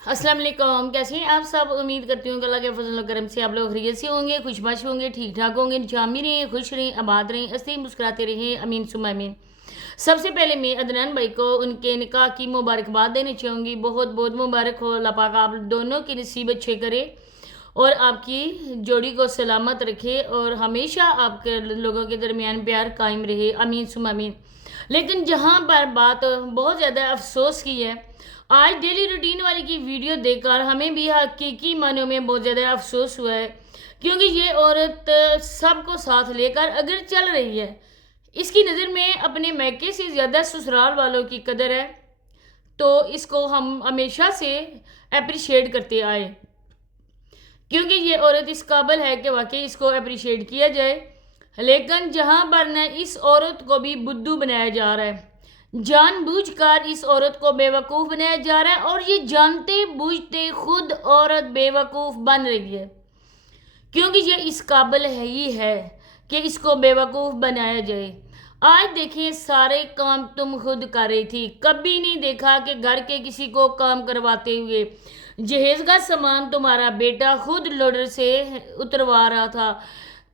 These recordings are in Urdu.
السلام علیکم، کیسے ہیں آپ سب؟ امید کرتی ہوں کہ اللہ کے فضل و کرم سے آپ لوگ خیریت سے ہوں گے، خوش باش ہوں گے، ٹھیک ٹھاک ہوں گے، جامی رہیں، خوش رہیں، آباد رہیں، ہنستے مسکراتے رہیں، امین ثم امین۔ سب سے پہلے میں عدنان بھائی کو ان کے نکاح کی مبارکباد دینا چاہوں گی۔ بہت بہت مبارک ہو، اللہ پاک آپ دونوں کی نصیب اچھے کرے اور آپ کی جوڑی کو سلامت رکھے اور ہمیشہ آپ کے لوگوں کے درمیان پیار قائم رہے، امین ثم امین۔ لیکن جہاں پر بات بہت زیادہ افسوس کی ہے، آج ڈیلی روٹین والی کی ویڈیو دیکھ کر ہمیں بھی حقیقی معنوں میں بہت زیادہ افسوس ہوا ہے، کیونکہ یہ عورت سب کو ساتھ لے کر اگر چل رہی ہے، اس کی نظر میں اپنے میکے سے زیادہ سسرال والوں کی قدر ہے، تو اس کو ہم ہمیشہ سے اپریشیٹ کرتے آئے، کیونکہ یہ عورت اس قابل ہے کہ واقعی اس کو اپریشیٹ کیا جائے۔ لیکن جہاں پر نہ اس عورت کو بھی بدھو بنایا جا رہا ہے، جان بوجھ کر اس عورت کو بے وقوف بنایا جا رہا ہے، اور یہ جانتے بوجھتے خود عورت بے وقوف بن رہی ہے، کیونکہ یہ اس قابل ہی ہے کہ اس کو بے وقوف بنایا جائے۔ آج دیکھیں، سارے کام تم خود کر رہی تھی، کبھی نہیں دیکھا کہ گھر کے کسی کو کام کرواتے ہوئے۔ جہیز کا سامان تمہارا بیٹا خود لوڈر سے اتروا رہا تھا،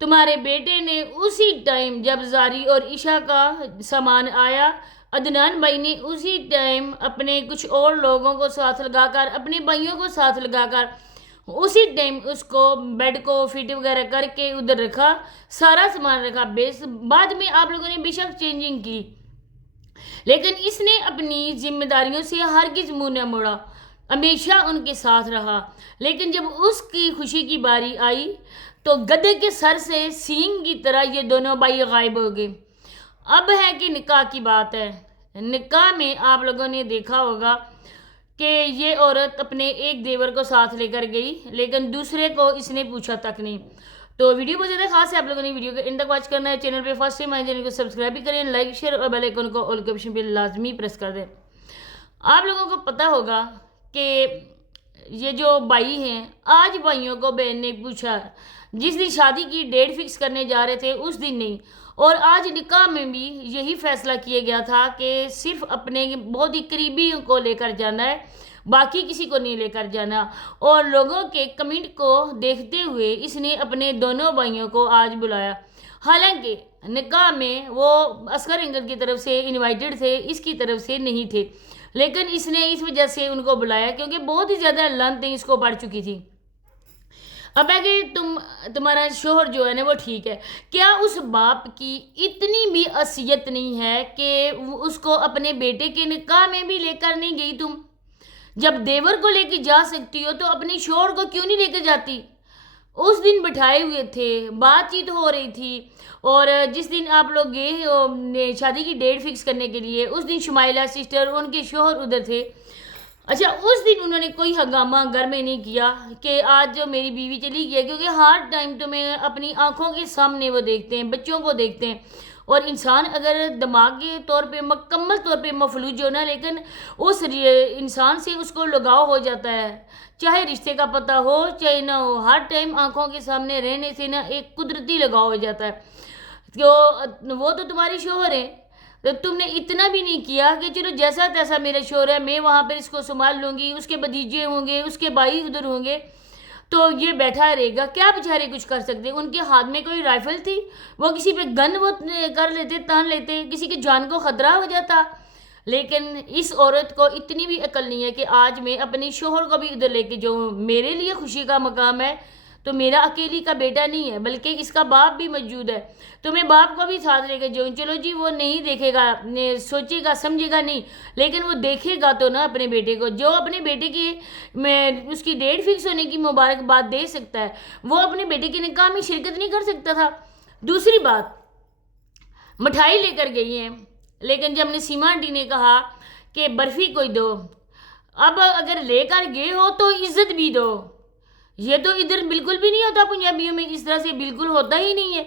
تمہارے بیٹے نے اسی ٹائم جب زاری اور عشاء کا سامان آیا، عدنان بھائی نے اسی ٹائم اپنے کچھ اور لوگوں کو ساتھ لگا کر، اپنے بھائیوں کو ساتھ لگا کر اسی ٹائم اس کو بیڈ کو فٹ وغیرہ کر کے ادھر رکھا، سارا سامان رکھا۔ بعد میں آپ لوگوں نے بے شک چینجنگ کی، لیکن اس نے اپنی ذمہ داریوں سے ہرگز منہ نہ موڑا، ہمیشہ ان کے ساتھ رہا۔ لیکن جب اس کی خوشی کی باری آئی تو گدھے کے سر سے سینگ کی طرح یہ دونوں بھائی غائب ہو گئے۔ اب ہے کہ نکاح کی بات ہے۔ نکاح میں آپ لوگوں نے دیکھا ہوگا کہ یہ عورت اپنے ایک دیور کو ساتھ لے کر گئی، لیکن دوسرے کو اس نے پوچھا تک نہیں۔ تو ویڈیو بہت زیادہ خاص ہے، آپ لوگوں نے ویڈیو کو اینڈ تک واچ کرنا ہے۔ چینل پہ فرسٹ ٹائم آئے چینل کو سبسکرائب بھی کریں، لائک شیئر اور بیل آئیکن کو آل کے آپشن پہ لازمی پریس کر دیں۔ آپ لوگوں کو پتہ ہوگا کہ یہ جو بھائی ہیں، آج بھائیوں کو بہن نے پوچھا، جس دن شادی کی ڈیٹ فکس کرنے جا رہے تھے اس دن نہیں، اور آج نکاح میں بھی یہی فیصلہ کیا گیا تھا کہ صرف اپنے بہت ہی قریبیوں کو لے کر جانا ہے، باقی کسی کو نہیں لے کر جانا۔ اور لوگوں کے کمنٹ کو دیکھتے ہوئے اس نے اپنے دونوں بھائیوں کو آج بلایا، حالانکہ نکاح میں وہ اصغر انکل کی طرف سے انوائٹڈ تھے، اس کی طرف سے نہیں تھے، لیکن اس نے اس وجہ سے ان کو بلایا کیونکہ بہت ہی زیادہ لعنتیں اس کو پڑ چکی تھی۔ اب ہے کہ تمہارا شوہر جو ہے نا وہ ٹھیک ہے، کیا اس باپ کی اتنی بھی حیثیت نہیں ہے کہ اس کو اپنے بیٹے کے نکاح میں بھی لے کر نہیں گئی؟ تم جب دیور کو لے کے جا سکتی ہو تو اپنے شوہر کو کیوں نہیں لے کے جاتی؟ اس دن بٹھائے ہوئے تھے، بات چیت ہو رہی تھی، اور جس دن آپ لوگ گئے شادی کی ڈیٹ فکس کرنے کے لیے، اس دن شمائلہ سسٹر ان کے شوہر ادھر تھے۔ اچھا، اس دن انہوں نے کوئی ہنگامہ گھر میں نہیں کیا کہ آج جو میری بیوی چلی گئی، کیونکہ ہر ٹائم تمہیں اپنی آنکھوں کے سامنے وہ دیکھتے ہیں، بچوں کو دیکھتے ہیں، اور انسان اگر دماغی طور پہ مکمل طور پہ مفلوج ہونا، لیکن اس انسان سے اس کو لگاؤ ہو جاتا ہے، چاہے رشتے کا پتہ ہو چاہے نہ ہو، ہر ٹائم آنکھوں کے سامنے رہنے سے نا ایک قدرتی لگاؤ ہو جاتا ہے۔ وہ تو تمہاری شوہر ہے، تو تم نے اتنا بھی نہیں کیا کہ چلو جیسا تیسا میرا شوہر ہے، میں وہاں پر اس کو سنبھال لوں گی، اس کے بھتیجے ہوں گے، اس کے بھائی ادھر ہوں گے، تو یہ بیٹھا رہے گا۔ کیا بیچارے کچھ کر سکتے؟ ان کے ہاتھ میں کوئی رائفل تھی؟ وہ کسی پہ گن وہ کر لیتے، تان لیتے، کسی کی جان کو خطرہ ہو جاتا۔ لیکن اس عورت کو اتنی بھی عقل نہیں ہے کہ آج میں اپنے شوہر کو بھی ادھر لے کے جاؤں۔ میرے لیے خوشی کا مقام ہے تو میرا اکیلی کا بیٹا نہیں ہے، بلکہ اس کا باپ بھی موجود ہے، تو میں باپ کو بھی ساتھ لے کے جاؤں۔ چلو جی، وہ نہیں دیکھے گا، سوچے گا سمجھے گا نہیں، لیکن وہ دیکھے گا تو نا اپنے بیٹے کو۔ جو اپنے بیٹے کی اس کی ڈیٹ فکس ہونے کی مبارکباد دے سکتا ہے، وہ اپنے بیٹے کے نکاح میں شرکت نہیں کر سکتا تھا؟ دوسری بات، مٹھائی لے کر گئی ہیں، لیکن جب نسیمہ آنٹی نے کہا کہ برفی کوئی دو، اب اگر لے کر گئے ہو تو عزت بھی دو۔ یہ تو ادھر بالکل بھی نہیں ہوتا، پنجابیوں میں اس طرح سے بالکل ہوتا ہی نہیں ہے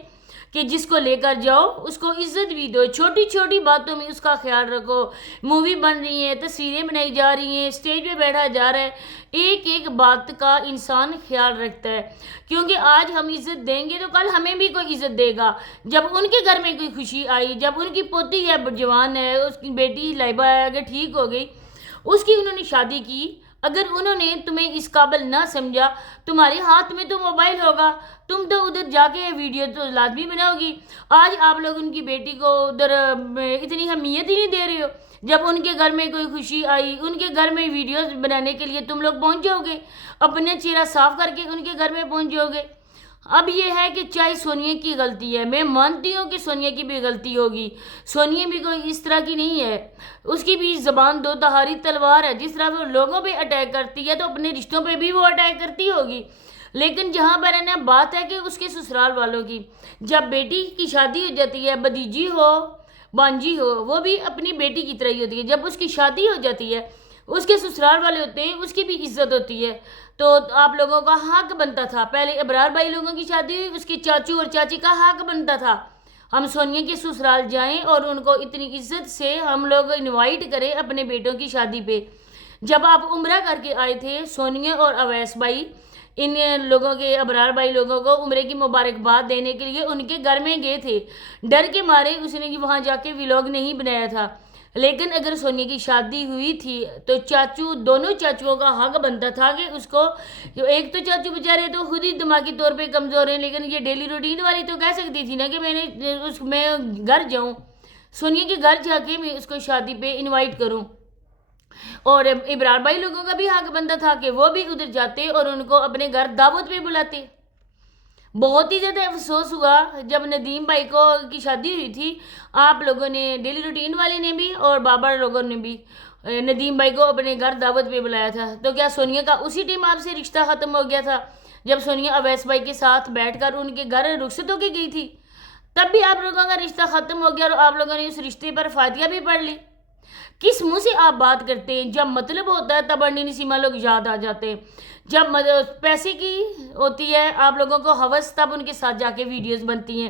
کہ جس کو لے کر جاؤ اس کو عزت بھی دو، چھوٹی چھوٹی باتوں میں اس کا خیال رکھو۔ مووی بن رہی ہے، تصویریں بنائی جا رہی ہیں، اسٹیج پہ بیٹھا جا رہا ہے، ایک ایک بات کا انسان خیال رکھتا ہے، کیونکہ آج ہم عزت دیں گے تو کل ہمیں بھی کوئی عزت دے گا۔ جب ان کے گھر میں کوئی خوشی آئی، جب ان کی پوتی ہے جوان ہے، اس کی بیٹی لائبہ ہے اگر ٹھیک ہو گئی، اس کی انہوں نے شادی کی، اگر انہوں نے تمہیں اس قابل نہ سمجھا، تمہارے ہاتھ میں تو موبائل ہوگا، تم تو ادھر جا کے ویڈیو تو لازمی بناؤ گی۔ آج آپ لوگ ان کی بیٹی کو ادھر اتنی اہمیت ہی نہیں دے رہے ہو۔ جب ان کے گھر میں کوئی خوشی آئی، ان کے گھر میں ویڈیوز بنانے کے لیے تم لوگ پہنچ جاؤ گے، اپنے چہرہ صاف کر کے ان کے گھر میں پہنچ جاؤ گے۔ اب یہ ہے کہ چاہے سونیا کی غلطی ہے، میں مانتی ہوں کہ سونیا کی بھی غلطی ہوگی، سونیا بھی کوئی اس طرح کی نہیں ہے، اس کی بھی زبان دو دھاری تلوار ہے، جس طرح وہ لوگوں پہ اٹیک کرتی ہے تو اپنے رشتوں پہ بھی وہ اٹیک کرتی ہوگی۔ لیکن جہاں پر ہے نا بات ہے کہ اس کے سسرال والوں کی، جب بیٹی کی شادی ہو جاتی ہے، بھتیجی ہو بانجی ہو، وہ بھی اپنی بیٹی کی طرح ہی ہوتی ہے، جب اس کی شادی ہو جاتی ہے اس کے سسرال والے ہوتے ہیں، اس کی بھی عزت ہوتی ہے۔ تو آپ لوگوں کا حق بنتا تھا، پہلے ابرار بھائی لوگوں کی شادی ہوئی، اس کی چاچو اور چاچی کا حق بنتا تھا ہم سونیا کے سسرال جائیں اور ان کو اتنی عزت سے ہم لوگ انوائٹ کریں اپنے بیٹوں کی شادی پہ۔ جب آپ عمرہ کر کے آئے تھے، سونیا اور اویس بھائی ان لوگوں کے ابرار بھائی لوگوں کو عمرے کی مبارکباد دینے کے لیے ان کے گھر میں گئے تھے، ڈر کے مارے اس نے وہاں جا کے ولاگ نہیں بنایا تھا۔ لیکن اگر سونیا کی شادی ہوئی تھی تو دونوں چاچوؤں کا حق بنتا تھا کہ اس کو، ایک تو چاچو بیچارے تو خود ہی دماغی طور پہ کمزور ہیں، لیکن یہ ڈیلی روٹین والی تو کہہ سکتی تھی نا کہ میں گھر جاؤں، سونیا کے گھر جا کے میں اس کو شادی پہ انوائٹ کروں۔ اور ابرار بھائی لوگوں کا بھی حق بنتا تھا کہ وہ بھی ادھر جاتے اور ان کو اپنے گھر دعوت پہ بلاتے۔ بہت ہی زیادہ افسوس ہوا جب ندیم بھائی کی شادی ہوئی تھی، آپ لوگوں نے ڈیلی روٹین والے نے بھی اور بابا لوگوں نے بھی ندیم بھائی کو اپنے گھر دعوت پہ بلایا تھا۔ تو کیا سونیا کا اسی ٹائم آپ سے رشتہ ختم ہو گیا تھا جب سونیا اویس بھائی کے ساتھ بیٹھ کر ان کے گھر رخصت ہو کے گئی تھی؟ تب بھی آپ لوگوں کا رشتہ ختم ہو گیا اور آپ لوگوں نے اس رشتے پر فاتحہ بھی پڑھ لی۔ کس منہ سے آپ بات کرتے ہیں؟ جب مطلب ہوتا ہے تب ارنی نسیمہ لوگ یاد آ جاتے ہیں، جب پیسے کی ہوتی ہے آپ لوگوں کو ہوس، تب ان کے ساتھ جا کے ویڈیوز بنتی ہیں۔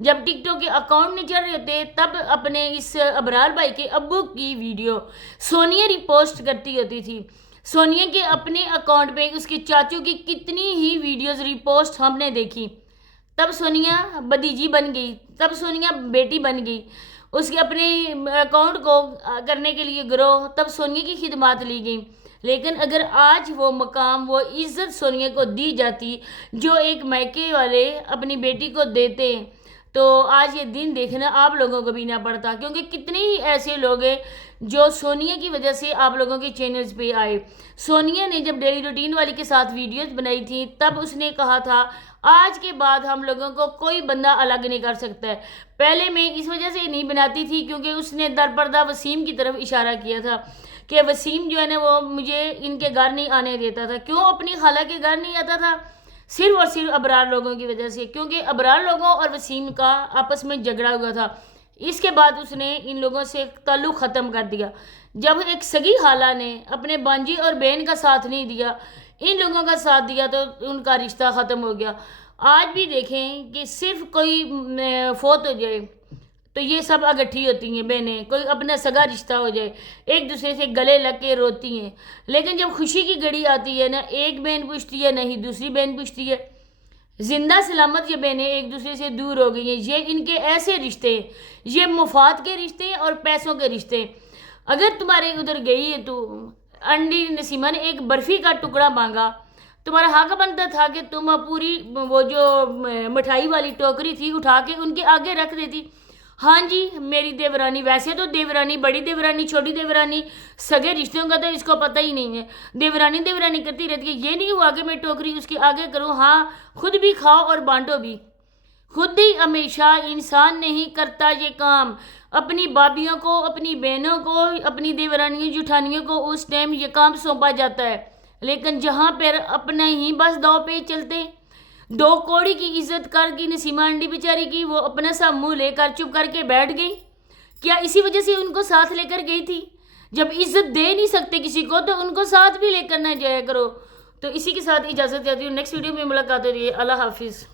جب ٹک ٹاک کے اکاؤنٹ نہیں چل رہے ہوتے تب اپنے اس ابرار بھائی کے ابو کی ویڈیو سونیا ریپوسٹ کرتی ہوتی تھی۔ سونیا کے اپنے اکاؤنٹ پہ اس کے چاچو کی کتنی ہی ویڈیوز ریپوسٹ ہم نے دیکھی۔ تب سونیا بھتیجی بن گئی، تب سونیا بیٹی بن گئی، اس کے اپنے اکاؤنٹ کو کرنے کے لیے گروہ، تب سونیا کی خدمات لی گئی۔ لیکن اگر آج وہ مقام، وہ عزت سونیا کو دی جاتی جو ایک مائکے والے اپنی بیٹی کو دیتے، تو آج یہ دن دیکھنا آپ لوگوں کو بھی نہ پڑتا، کیونکہ کتنے ہی ایسے لوگ ہیں جو سونیا کی وجہ سے آپ لوگوں کے چینلز پہ آئے۔ سونیا نے جب ڈیلی روٹین والی کے ساتھ ویڈیوز بنائی تھی تب اس نے کہا تھا آج کے بعد ہم لوگوں کو کوئی بندہ الگ نہیں کر سکتا ہے۔ پہلے میں اس وجہ سے نہیں بناتی تھی کیونکہ اس نے در پردہ وسیم کی طرف اشارہ کیا تھا کہ وسیم جو ہے نا وہ مجھے ان کے گھر نہیں آنے دیتا تھا۔ کیوں اپنی خالہ کے گھر نہیں آتا تھا؟ صرف اور صرف ابرار لوگوں کی وجہ سے، کیونکہ ابرار لوگوں اور وسیم کا آپس میں جھگڑا ہوا تھا۔ اس کے بعد اس نے ان لوگوں سے تعلق ختم کر دیا۔ جب ایک سگی خالہ نے اپنے بانجی اور بہن کا ساتھ نہیں دیا، ان لوگوں کا ساتھ دیا، تو ان کا رشتہ ختم ہو گیا۔ آج بھی دیکھیں کہ صرف کوئی فوت ہو جائے تو یہ سب اگٹھی ہوتی ہیں بہنیں، کوئی اپنا سگا رشتہ ہو جائے ایک دوسرے سے گلے لگ کے روتی ہیں، لیکن جب خوشی کی گھڑی آتی ہے نہ ایک بہن پوچھتی ہے نہ ہی دوسری بہن پوچھتی ہے۔ زندہ سلامت یہ بہنیں ایک دوسرے سے دور ہو گئی ہیں۔ یہ ان کے ایسے رشتے، یہ مفاد کے رشتے اور پیسوں کے رشتے۔ اگر تمہارے ادھر گئی ہے تو انڈی نسیمہ نے ایک برفی کا ٹکڑا مانگا، تمہارا حق بنتا تھا کہ تم پوری وہ جو مٹھائی والی ٹوکری تھی اٹھا کے ان کے آگے رکھ دیتی۔ ہاں جی میری دیورانی، ویسے تو دیورانی، بڑی دیورانی، چھوٹی دیورانی، سگے رشتوں کا تو اس کو پتہ ہی نہیں ہے، دیورانی دیورانی کرتی رہتی ہے۔ یہ نہیں ہوا کہ میں ٹوکری اس کے آگے کروں، ہاں خود بھی کھاؤ اور بانٹو بھی۔ خود ہی ہمیشہ انسان نہیں کرتا یہ کام، اپنی بابیوں کو، اپنی بہنوں کو، اپنی دیورانیوں جٹھانیوں کو اس ٹائم یہ کام سونپا جاتا ہے، لیکن جہاں پر اپنا ہی بس دو پہ چلتے، دو کوڑی کی عزت کر کی نسیمہ انڈی بیچاری کی، وہ اپنا سا منہ لے کر چپ کر کے بیٹھ گئی۔ کیا اسی وجہ سے ان کو ساتھ لے کر گئی تھی؟ جب عزت دے نہیں سکتے کسی کو تو ان کو ساتھ بھی لے کر نہ جایا کرو۔ تو اسی کے ساتھ اجازت چاہتی ہوں، نیکسٹ ویڈیو میں ملاقات ہوتی ہے۔ اللہ حافظ۔